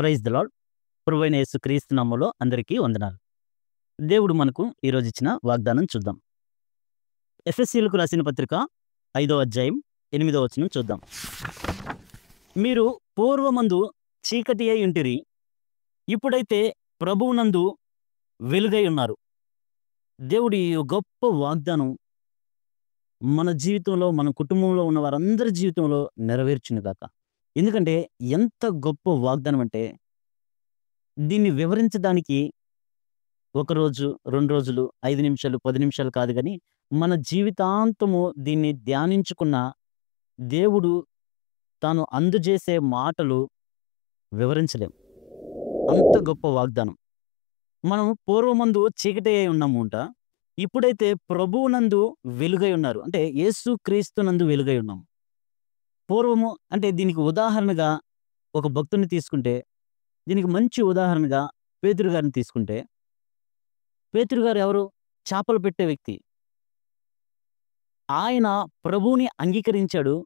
Praise the lord. ప్రభువైన యేసుక్రీస్తు నామములో అందరికీ వందనాలు. దేవుడు మనకు ఈరోజు ఇచ్చిన వాగ్దానం చూద్దాం. ఎఫెసీయులకు రాసిన పత్రిక 5వ అధ్యాయం 8వ వచనం చూద్దాం. మీరు పూర్వమందు చీకటి అయి ఉంటిరి, ఇప్పుడైతే ప్రభువునందు వెలుగై ఉన్నారు. దేవుడి ఈ గొప్ప వాగ్దానం మన జీవితంలో, మన కుటుంబంలో ఉన్న వారందరి జీవితంలో నెరవేర్చును గాక. ఎందుకంటే ఎంత గొప్ప వాగ్దానం అంటే దీన్ని వివరించడానికి ఒక రోజు, 2 రోజులు, 5 నిమిషాలు, 10 నిమిషాలు కాదు గానీ, మన జీవితాంతము దీన్ని ధ్యానించుకున్న దేవుడు తాను అందజేసే మాటలు వివరించలేం. అంత గొప్ప వాగ్దానం. మనం పూర్వమందు చీకటి అయి ఉన్నాముంట. ఇప్పుడైతే ప్రభువునందు వెలుగై ఉన్నారు. అంటే యేసుక్రీస్తునందు వెలుగై ఉన్నాం. పూర్వము అంటే దీనికి ఉదాహరణగా ఒక భక్తుడిని తీసుకుంటే, దీనికి మంచి ఉదాహరణగా పేతురు గారిని తీసుకుంటే, పేతురు గారు ఎవరు? చేపలు పెట్టే వ్యక్తి. ఆయన ప్రభువుని అంగీకరించాడు.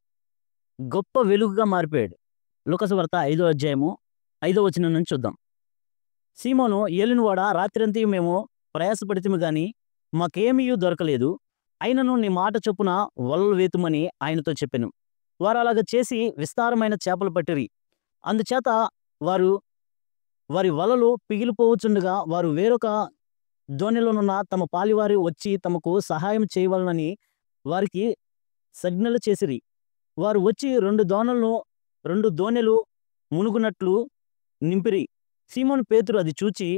గొప్ప వెలుగుగా మారిపోయాడు. లూకాసు వార్త 5వ అధ్యాయము 5వ వచనం నుంచి చూద్దాం. సీమోను ఏలినవాడా, రాత్రంతయు మేము ప్రయాసపడితిమి గాని మాకేమీయు దొరకలేదు. అయినను నీ మాట చొప్పున వలలు వేతుమని ఆయనతో చెప్పెను. వారు అలాగ చేసి విస్తారమైన చేపలు పట్టిరి. అందుచేత వారు వారి వలలు పిగిలిపోవచుండగా వారు వేరొక దోణిలోనున్న తమ పాలివారు వచ్చి తమకు సహాయం చేయవలనని వారికి సజ్ఞలు చేసిరి. వారు వచ్చి 2 దోణెలు మునుగునట్లు నింపిరి. సీమోను పేతురు అది చూచి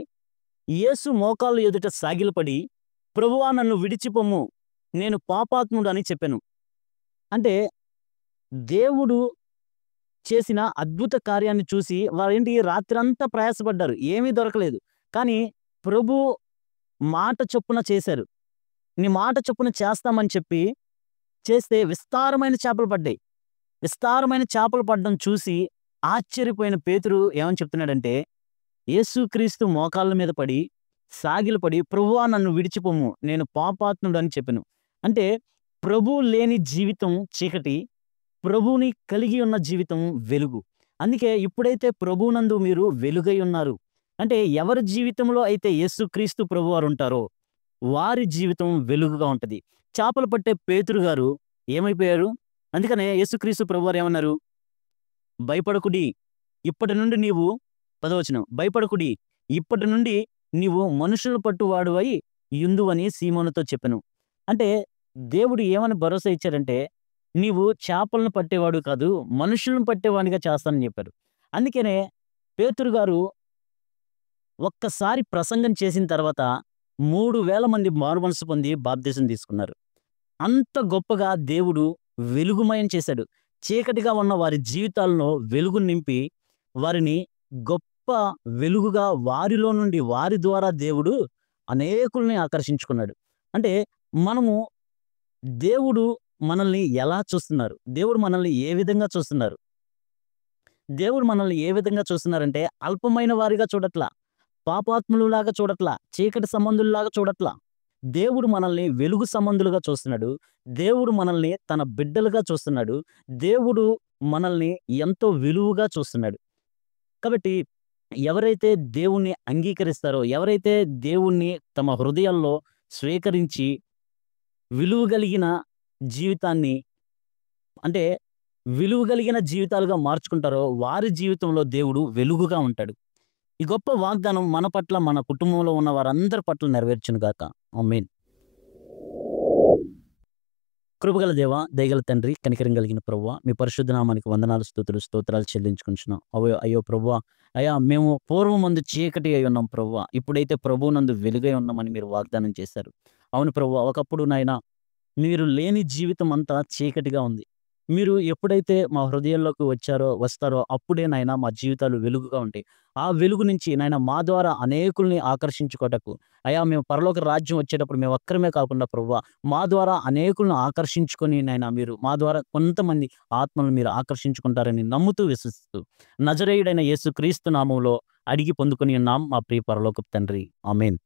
యేసు మోకాళ్ళ ఎదుట సాగిలపడి, ప్రభువా, నన్ను విడిచిపొమ్ము, నేను పాపాత్ముడు అని చెప్పెను. అంటే దేవుడు చేసిన అద్భుత కార్యాన్ని చూసి వారేంటి రాత్రంతా ప్రయాసపడ్డారు. ఏమీ దొరకలేదు. కానీ ప్రభు మాట చొప్పున చేశారు. నీ మాట చొప్పున చేస్తామని చెప్పి చేస్తే విస్తారమైన చేపలు పడ్డాయి. విస్తారమైన చేపలు పడడం చూసి ఆశ్చర్యపోయిన పేతురు ఏమని చెప్తున్నాడంటే, యేసుక్రీస్తు మోకాళ్ళ మీద పడి సాగిలపడి, ప్రభువా, నన్ను విడిచిపొమ్ము, నేను పాపాత్ముడు అని చెప్పెను. అంటే ప్రభువు లేని జీవితం చీకటి, ప్రభువుని కలిగి ఉన్న జీవితం వెలుగు. అందుకే ఇప్పుడైతే ప్రభువునందు మీరు వెలుగై ఉన్నారు. అంటే ఎవరి జీవితంలో అయితే యేసుక్రీస్తు ప్రభువారు ఉంటారో వారి జీవితం వెలుగుగా ఉంటది. చేపలు పట్టే పేతురు గారు ఏమైపోయారు? అందుకనే యేసుక్రీస్తు ప్రభువారు ఏమన్నారు? భయపడకుడి, ఇప్పటి నుండి నీవు 10వ వచనం, భయపడకుడి, ఇప్పటి నుండి నీవు మనుషులు పట్టువాడువై యుందువని సీమోనుతో చెప్పెను. అంటే దేవుడు ఏమని భరోసా ఇచ్చారంటే, నీవు చేపలను పట్టేవాడు కాదు, మనుషులను పట్టేవానిగా చేస్తానని చెప్పారు. అందుకనే పేతురు గారు ఒక్కసారి ప్రసంగం చేసిన తర్వాత 3000 మంది మారుమనసు పొంది బాప్తిసం తీసుకున్నారు. అంత గొప్పగా దేవుడు వెలుగుమయం చేశాడు. చీకటిగా ఉన్న వారి జీవితాల్లో వెలుగు నింపి వారిని గొప్ప వెలుగుగా వారిలో నుండి వారి ద్వారా దేవుడు అనేకుల్ని ఆకర్షించుకున్నాడు. అంటే మనము దేవుడు మనల్ని ఎలా చూస్తున్నారు? దేవుడు మనల్ని ఏ విధంగా చూస్తున్నారు? దేవుడు మనల్ని ఏ విధంగా చూస్తున్నారంటే అల్పమైన వారిగా చూడట్లా, పాపాత్ములులాగా చూడట్లా, చీకటి సంబంధుల్లాగా చూడట్లా. దేవుడు మనల్ని వెలుగు సంబంధులుగా చూస్తున్నాడు. దేవుడు మనల్ని తన బిడ్డలుగా చూస్తున్నాడు. దేవుడు మనల్ని ఎంతో విలువగా చూస్తున్నాడు. కాబట్టి ఎవరైతే దేవుణ్ణి అంగీకరిస్తారో, ఎవరైతే దేవుణ్ణి తమ హృదయాల్లో స్వీకరించి విలువ కలిగిన జీవితాన్ని అంటే విలువ కలిగిన జీవితాలుగా మార్చుకుంటారో వారి జీవితంలో దేవుడు వెలుగుగా ఉంటాడు. ఈ గొప్ప వాగ్దానం మన పట్ల, మన కుటుంబంలో ఉన్న వారందరి పట్ల నెరవేర్చును గాక. ఆమేన్. కృపగల దేవా, దయగల తండ్రి, కనికరం కలిగిన ప్రభువా, మీ పరిశుద్ధ నామానికి వందనాలు, స్తుతులు, స్తోత్రాలు చెల్లించుకుంటున్నాం. అయ్యో ప్రభువా, అయ్యా, మేము పూర్వమందు చీకటి అయి ఉన్నాం ప్రభువా, ఇప్పుడైతే ప్రభువునందు వెలుగై ఉన్నామని మీరు వాగ్దానం చేశారు. అవును ప్రభువా, ఒకప్పుడు నాయనా మీరు లేని జీవితం అంతా చీకటిగా ఉంది. మీరు ఎప్పుడైతే మా హృదయాల్లోకి వస్తారో అప్పుడే నాయనా మా జీవితాలు వెలుగుగా ఉంటాయి. ఆ వెలుగు నుంచి నాయనా మా ద్వారా అనేకుల్ని ఆకర్షించుకొనుటకు, అయ్యా, మేము పరలోక రాజ్యం వచ్చేటప్పుడు మేము ఒక్కరమే కాకుండా ప్రభువా, మా ద్వారా అనేకులను ఆకర్షించుకొని నాయనా మీరు మా ద్వారా కొంతమంది ఆత్మలను మీరు ఆకర్షించుకుంటారని నమ్ముతూ విశ్వసిస్తూ నజరేయుడైన యేసుక్రీస్తు నామములో అడిగి పొందుకొని ఉన్నాం మా ప్రియ పరలోకపు తండ్రి. ఆమేన్.